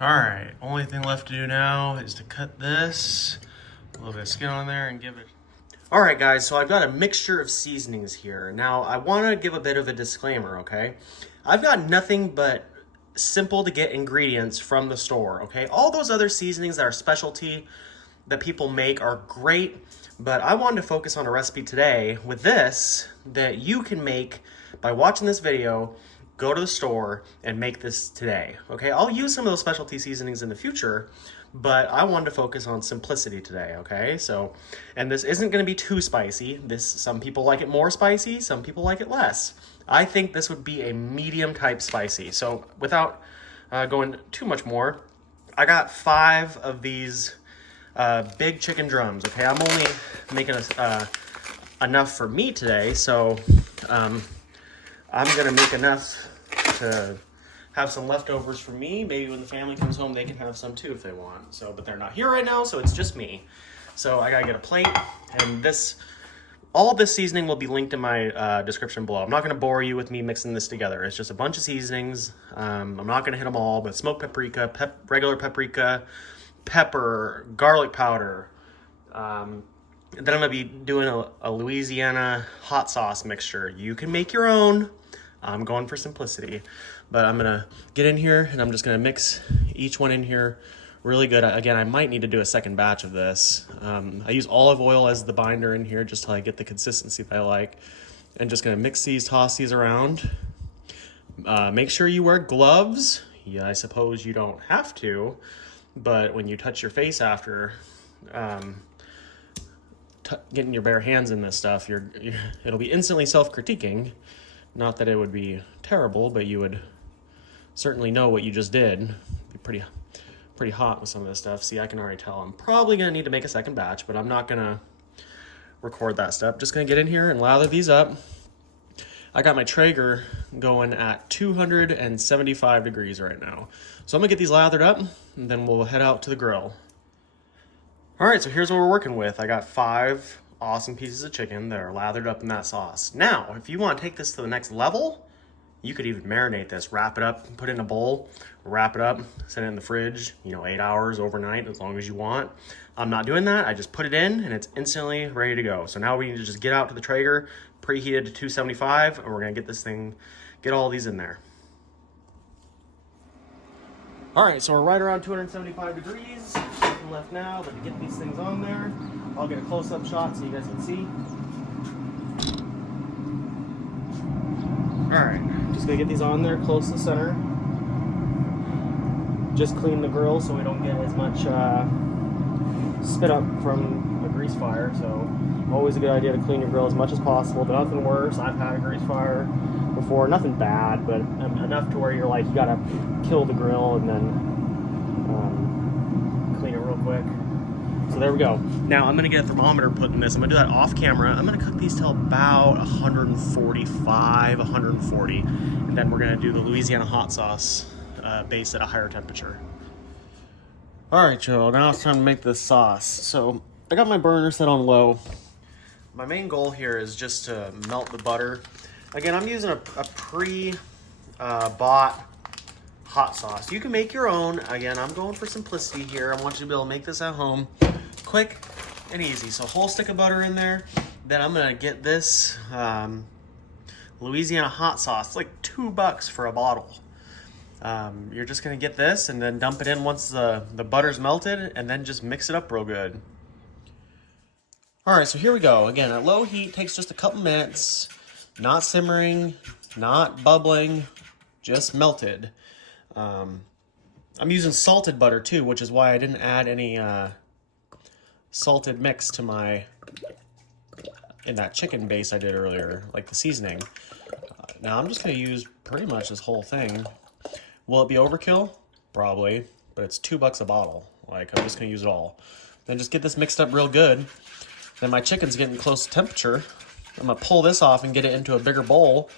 All right, only thing left to do now is to cut this, a little bit of skin on there and give it. All right, guys, so I've got a mixture of seasonings here. Now, I want to give a bit of a disclaimer, okay? I've got nothing but simple to get ingredients from the store, okay? All those other seasonings that are specialty that people make are great, but I wanted to focus on a recipe today with this that you can make by watching this video. Go to the store and make this today, okay? I'll use some of those specialty seasonings in the future, but I wanted to focus on simplicity today, okay? So, and this isn't gonna be too spicy. Some people like it more spicy, some people like it less. I think this would be a medium type spicy. So without going too much more, I got 5 of these big chicken drums, okay? I'm only making enough for me today, so I'm gonna make enough to have some leftovers for me. Maybe when the family comes home, they can have some too if they want. So, but they're not here right now, so it's just me. So I gotta get a plate, and all this seasoning will be linked in my description below. I'm not gonna bore you with me mixing this together. It's just a bunch of seasonings. I'm not gonna hit them all, but smoked paprika, regular paprika, pepper, garlic powder. Then I'm gonna be doing a Louisiana hot sauce mixture. You can make your own. I'm going for simplicity, but I'm gonna get in here and I'm just gonna mix each one in here really good. Again, I might need to do a second batch of this. I use olive oil as the binder in here just till I get the consistency that I like. And just gonna mix these, toss these around. Make sure you wear gloves. Yeah, I suppose you don't have to, but when you touch your face after, getting your bare hands in this stuff, it'll be instantly self-critiquing. Not that it would be terrible, but you would certainly know what you just did. It'd be pretty hot with some of this stuff. See, I can already tell I'm probably gonna need to make a second batch, but I'm not gonna record that step. Just gonna get in here and lather these up. I got my Traeger going at 275 degrees right now. So I'm gonna get these lathered up, and then we'll head out to the grill. All right, so here's what we're working with. I got 5 awesome pieces of chicken that are lathered up in that sauce. Now, if you want to take this to the next level, you could even marinate this, wrap it up, put it in a bowl, wrap it up, set it in the fridge, 8 hours overnight, as long as you want. I'm not doing that. I just put it in and it's instantly ready to go. So now we need to just get out to the Traeger, preheated to 275, and we're gonna get all these in there. All right, so we're right around 275 degrees. Nothing left now but to get these things on there. I'll get a close-up shot so you guys can see. All right, just gonna get these on there close to the center. Just clean the grill so we don't get as much spit up from a grease fire. So always a good idea to clean your grill as much as possible, but nothing worse. I've had a grease fire before, nothing bad, but enough to where you're like, you gotta kill the grill and then clean it real quick. So there we go. Now I'm gonna get a thermometer put in this. I'm gonna do that off camera. I'm gonna cook these till about 145, 140, and then we're gonna do the Louisiana hot sauce base at a higher temperature. All right, Joe, now it's time to make this sauce. So I got my burner set on low. My main goal here is just to melt the butter. Again, I'm using a pre-bought hot sauce. You can make your own. Again, I'm going for simplicity here. I want you to be able to make this at home quick and easy. So whole stick of butter in there. Then I'm gonna get this Louisiana hot sauce. It's like $2 for a bottle. You're just gonna get this and then dump it in once the butter's melted, and then just mix it up real good. All right, so here we go. Again, at low heat, takes just a couple minutes. Not simmering, not bubbling, just melted. I'm using salted butter too, which is why I didn't add any salted mix to in that chicken base I did earlier, like the seasoning. Now I'm just gonna use pretty much this whole thing. Will it be overkill? Probably, but it's $2 a bottle. Like, I'm just gonna use it all. Then just get this mixed up real good. Then my chicken's getting close to temperature. I'm gonna pull this off and get it into a bigger bowl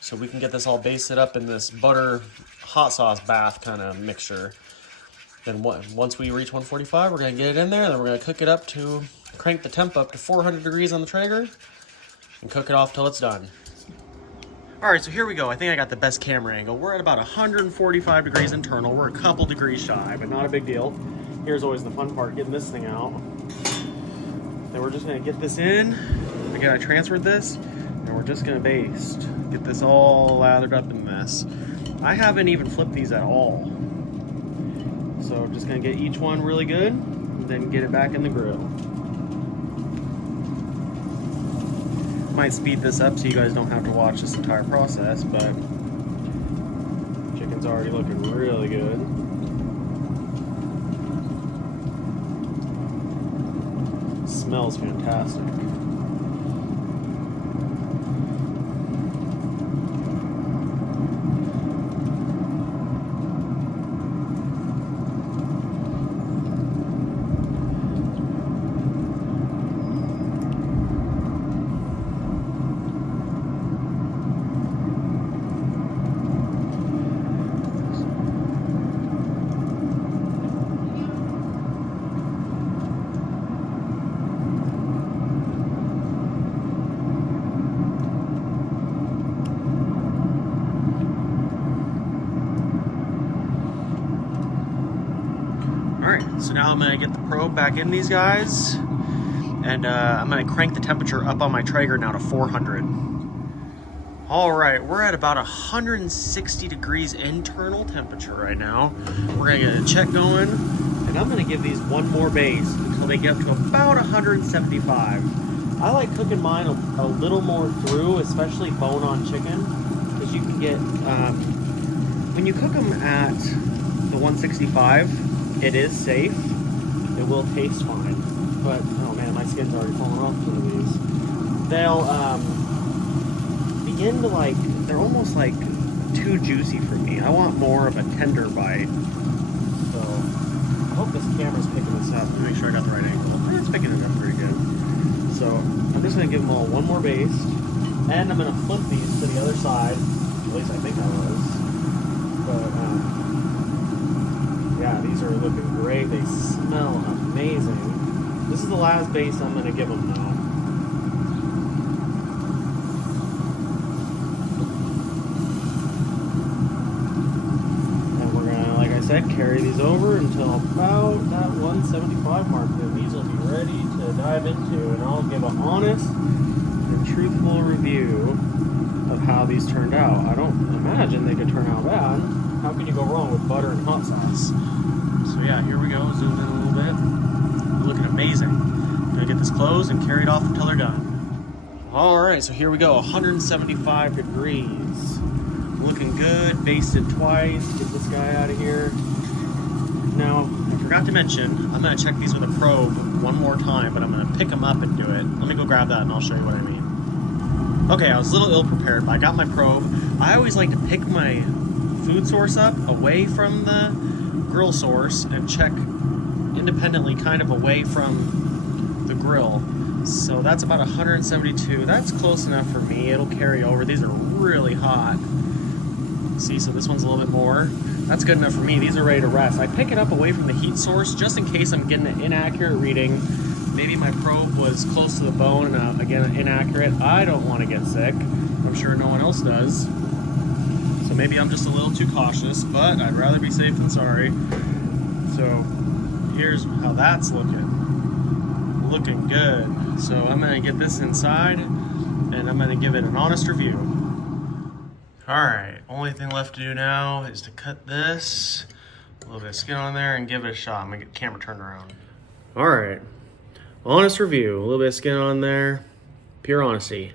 so we can get this all basted up in this butter hot sauce bath kind of mixture. Then once we reach 145, we're gonna get it in there, then we're gonna cook it up to, crank the temp up to 400 degrees on the Traeger and cook it off till it's done. All right, so here we go. I think I got the best camera angle. We're at about 145 degrees internal. We're a couple degrees shy, but not a big deal. Here's always the fun part, getting this thing out. Then we're just gonna get this in. Again, I transferred this, and we're just gonna baste. Get this all lathered up in this. I haven't even flipped these at all. So I'm just gonna get each one really good, and then get it back in the grill. Might speed this up so you guys don't have to watch this entire process, but chicken's already looking really good. Smells fantastic. So now I'm gonna get the probe back in these guys, and I'm gonna crank the temperature up on my Traeger now to 400. All right, we're at about 160 degrees internal temperature right now. We're gonna get a check going, and I'm gonna give these one more baste until they get up to about 175. I like cooking mine a little more through, especially bone-on chicken, because you can get, when you cook them at the 165, it is safe. It will taste fine, but oh man, my skin's already falling off some of these. They'll begin to they're almost like too juicy for me. I want more of a tender bite. So I hope this camera's picking this up. Let me make sure I got the right angle. I think it's picking it up pretty good. So I'm just gonna give them all one more baste, and I'm gonna flip these to the other side. At least I think I was. But yeah, these are looking great. They smell amazing. This is the last baste I'm going to give them now. And we're going to, like I said, carry these over until about that 175 mark. Then these will be ready to dive into, and I'll give an honest and truthful review of how these turned out. I don't imagine they could turn out bad. How can you go wrong with butter and hot sauce? So yeah, here we go. Zoom in a little bit. Looking amazing. Gonna get this closed and carry it off until they're done. All right, so here we go. 175 degrees. Looking good. Basted twice. Get this guy out of here. Now, I forgot to mention, I'm gonna check these with a probe one more time, but I'm gonna pick them up and do it. Let me go grab that and I'll show you what I mean. Okay, I was a little ill-prepared, but I got my probe. I always like to pick my food source up away from the grill source and check independently kind of away from the grill. So that's about 172. That's close enough for me. It'll carry over. These are really hot. See, so this one's a little bit more. That's good enough for me. These are ready to rest. I pick it up away from the heat source just in case I'm getting an inaccurate reading. Maybe my probe was close to the bone and again, inaccurate. I don't want to get sick. I'm sure no one else does. So maybe I'm just a little too cautious, but I'd rather be safe than sorry. So here's how that's looking. Looking good. So I'm gonna get this inside and I'm gonna give it an honest review. All right, only thing left to do now is to cut this, a little bit of skin on there, and give it a shot. I'm gonna get the camera turned around. All right, honest review, a little bit of skin on there, pure honesty.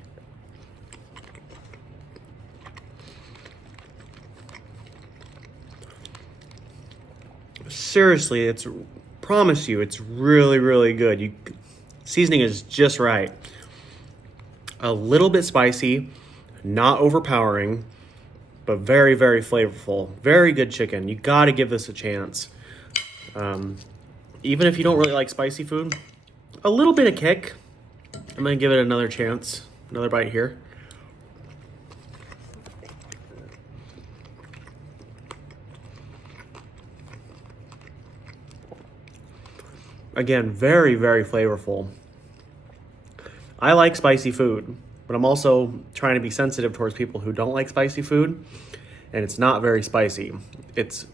Seriously, promise you, it's really, really good. Seasoning is just right. A little bit spicy, not overpowering, but very, very flavorful. Very good chicken. You got to give this a chance. Even if you don't really like spicy food, a little bit of kick. I'm gonna give it another chance. Another bite here. Again, very, very flavorful. I like spicy food. but I'm also trying to be sensitive towards people who don't like spicy food, and it's not very spicy. It's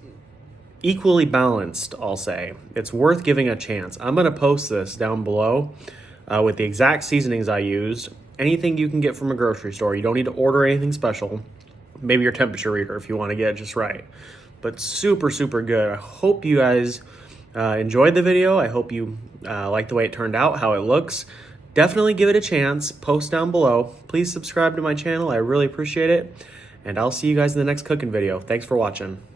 equally balanced, I'll say. It's worth giving a chance. I'm gonna post this down below with the exact seasonings I used. Anything you can get from a grocery store. You don't need to order anything special. Maybe your temperature reader if you want to get it just right. But super, super good. I hope you guys enjoyed the video. I hope you like the way it turned out, how it looks. Definitely give it a chance. Post down below. Please subscribe to my channel. I really appreciate it. And I'll see you guys in the next cooking video. Thanks for watching.